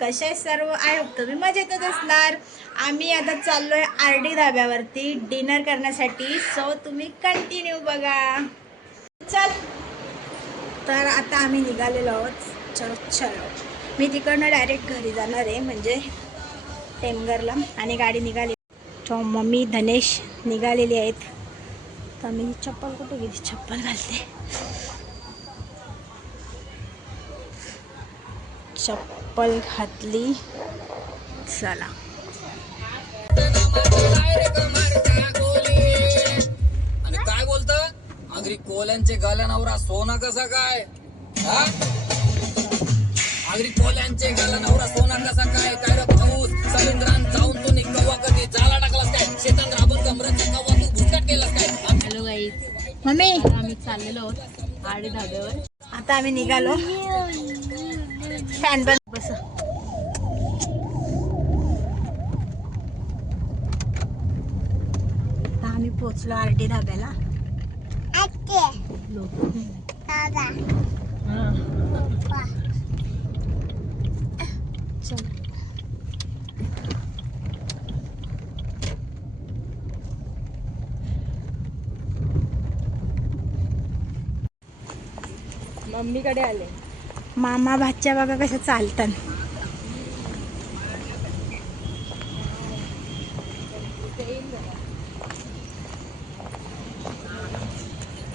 कसे सर्व? I hope तुम्ही मजेतच असणार. आम्ही आता चाललोय आर डी धाब्यावरती डिनर करण्यासाठी. सो तुम्ही कंटिन्यू बघा. चल. तर आता आम्ही निघालेलो आहोत. चलो चलो. मी तिकडनं डायरेक्ट घरी जाणार आहे. म्हणजे टेमगरला आणि गाडी निघाली. तो मम्मी धनेश निघालेली आहेत. तर मी चप्पल कुठे गेली? चप्पल घालते. चप्पल घातली. चला. आणि काय बोलत? अगरी कोल्यांचे गल्यानवरा सोना कसा काय? हा? अगरी कोल्यांचे गल्यानवरा सोना कसा काय? काय रे भाऊस? समुद्रात जाऊन तू कव्वा कधी? जाला टाकलास काय? शेतात राबून कमराचा कव्वा तू भुसकाट केलास काय? Hello guys. मम्मी. आम्ही चाललेलो आहोत आडे धाब्यावर. आता आम्ही निघालो. फॅन बंद बस. आम्ही पोचलो आर टी धाब्याला चल. मम्मीकडे आले. मामा भाच्या बघा कशा चालतात.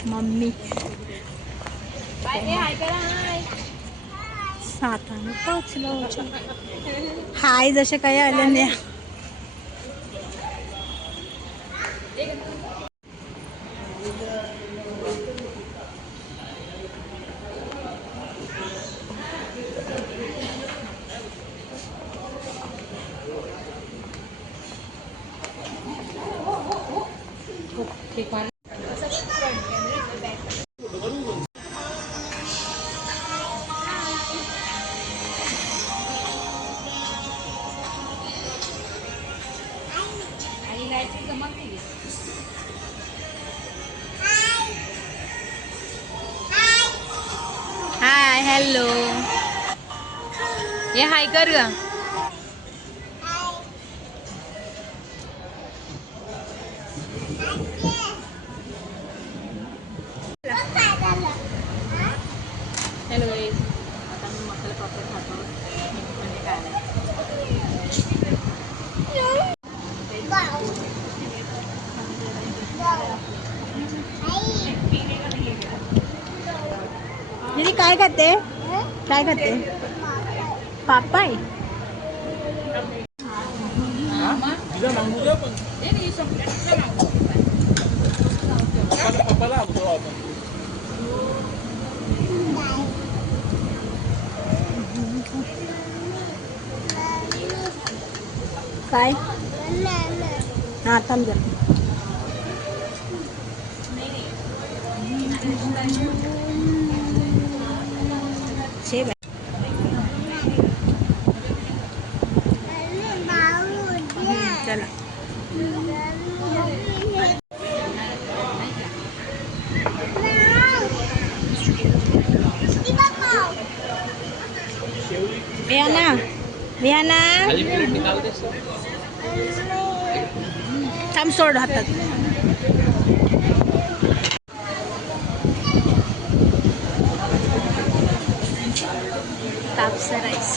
मम्मी. सातारा पोचलो हाय जसे काही आले नाही. thì quán Hi, hello. Yeah, hi, Karya. Hello आता मी मसाला पापड खातो. म्हणजे काय नाही. दीदी काय खाते? काय खाते? पापाय काय हा थांब जरा छे बाई. हम्म, चला विहाना थांब सोड हातात कापसा राईस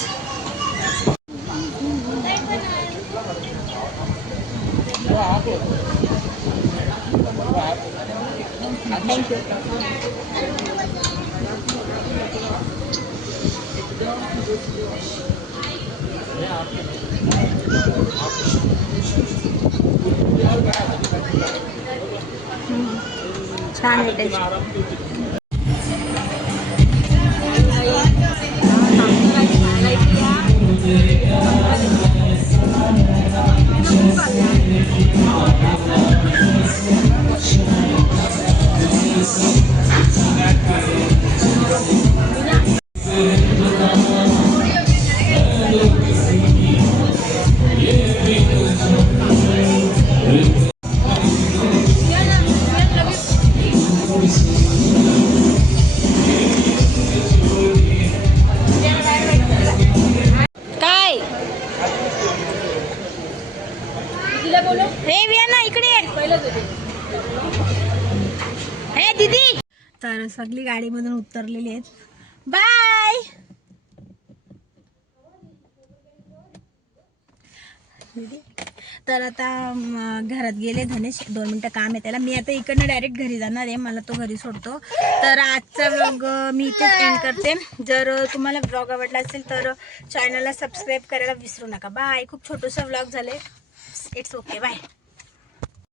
थँक्यू छान आहे टेस्ट काय इकडे दीदी. तर सगळी गाडीमधून उतरलेली आहेत. बाय. तर आता घरात गेले धनेश. दोन मिनटं काम आहे त्याला. मी आता इकडनं डायरेक्ट घरी जाणार आहे. मला तो घरी सोडतो. तर आजचा ब्लॉग मी इथेच एंड करते. जर तुम्हाला ब्लॉग आवडला असेल तर चॅनलला सबस्क्राईब करायला विसरू नका. बाय खूप छोटंसं व्लॉग झालं It's okay. Bye.